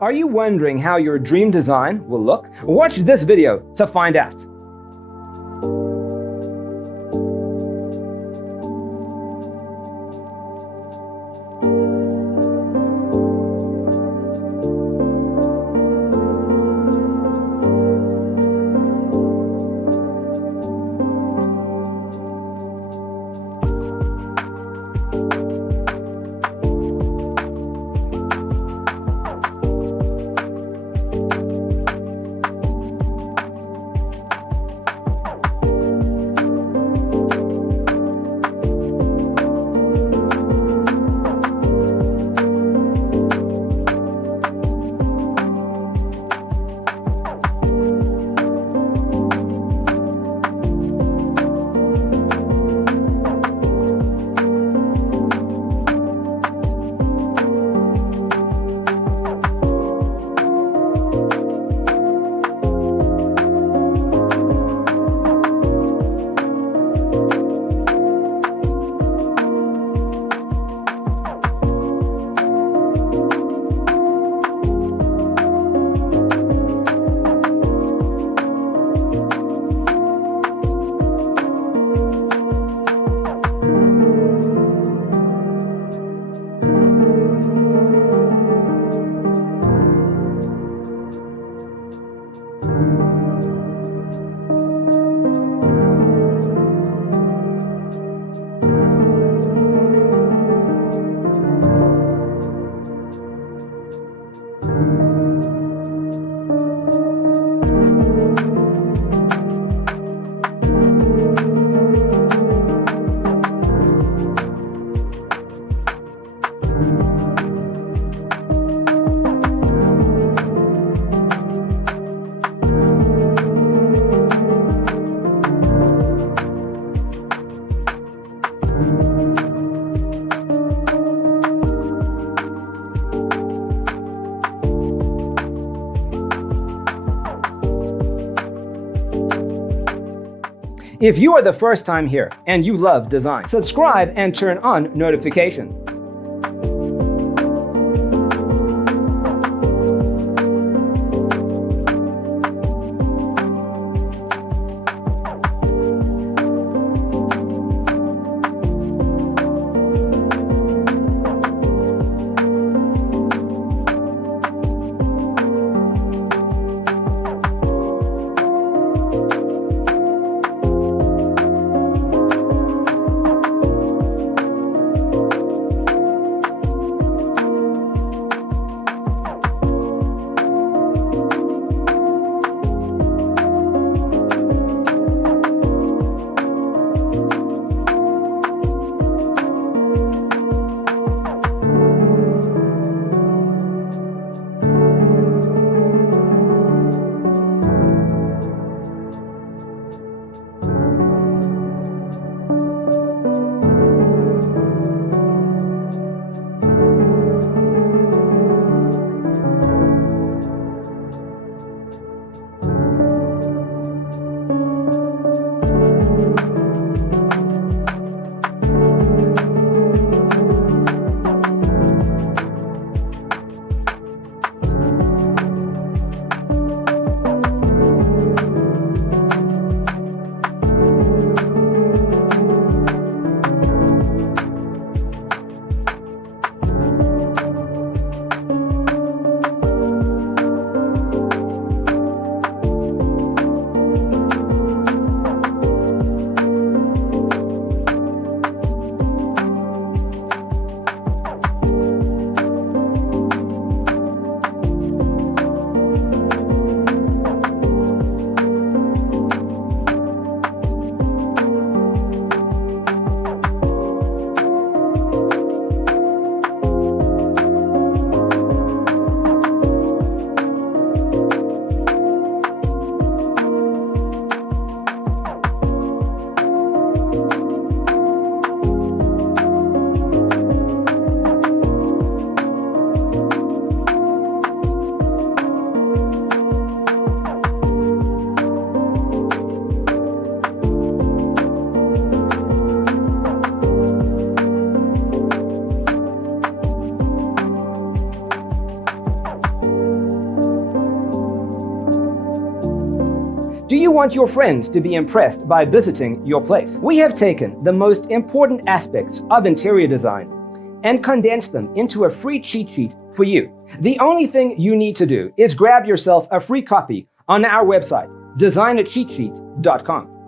Are you wondering how your dream design will look? Watch this video to find out. If you are the first time here and you love design, subscribe and turn on notifications. Do you want your friends to be impressed by visiting your place? We have taken the most important aspects of interior design and condensed them into a free cheat sheet for you. The only thing you need to do is grab yourself a free copy on our website, designercheatsheet.com.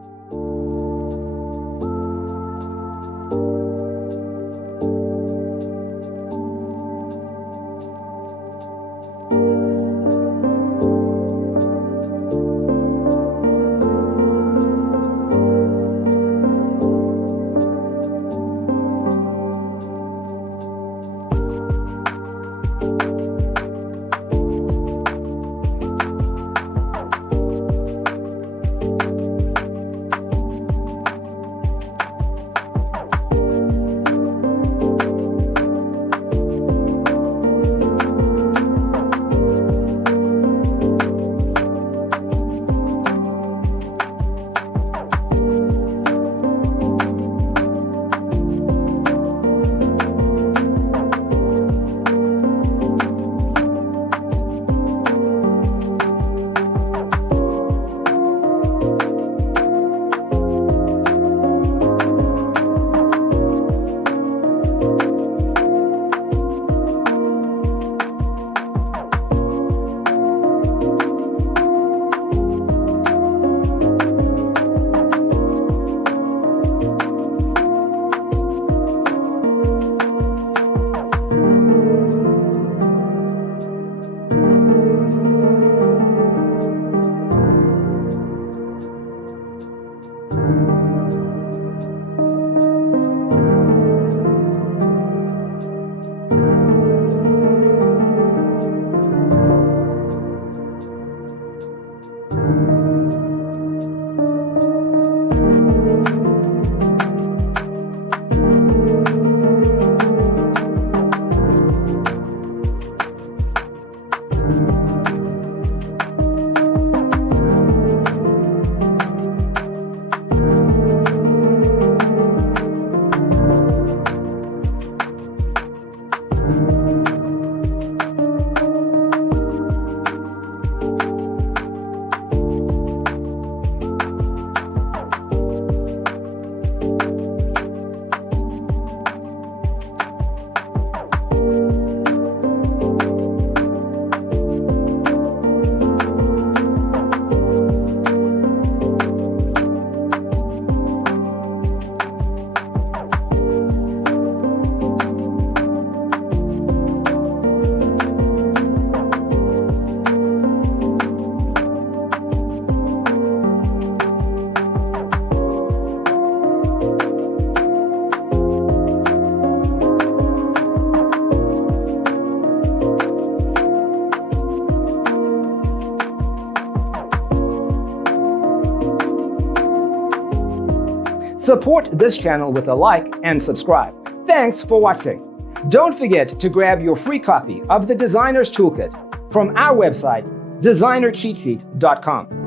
Support this channel with a like and subscribe. Thanks for watching. Don't forget to grab your free copy of the Designer's Toolkit from our website, designercheatsheet.com.